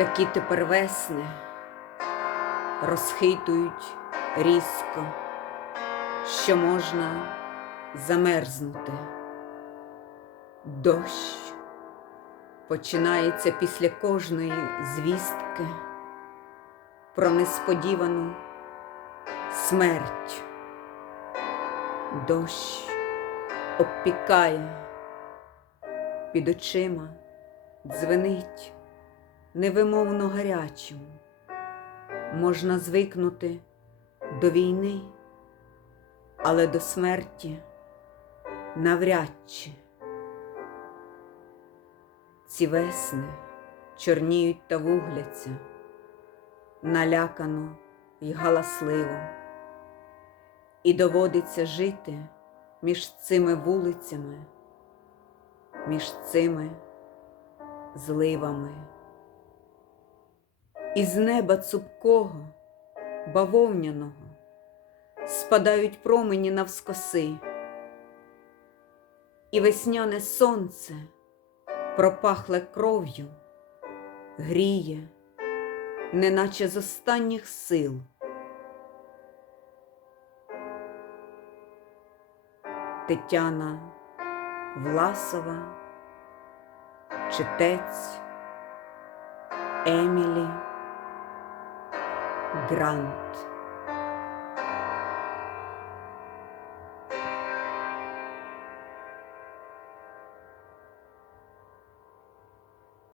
Такі тепер весни розхитують різко, що можна замерзнути. Дощ починається після кожної звістки про несподівану смерть. Дощ обпікає, під очима дзвенить невимовно гарячим. Можна звикнути до війни, але до смерті навряд чи. Ці весни чорніють та вугляться, налякано й галасливо, і доводиться жити між цими вулицями, між цими зливами. Із неба цупкого, бавовняного спадають промені навскоси, і весняне сонце пропахле кров'ю, гріє, неначе з останніх сил. Тетяна Власова, читець Емілі grande.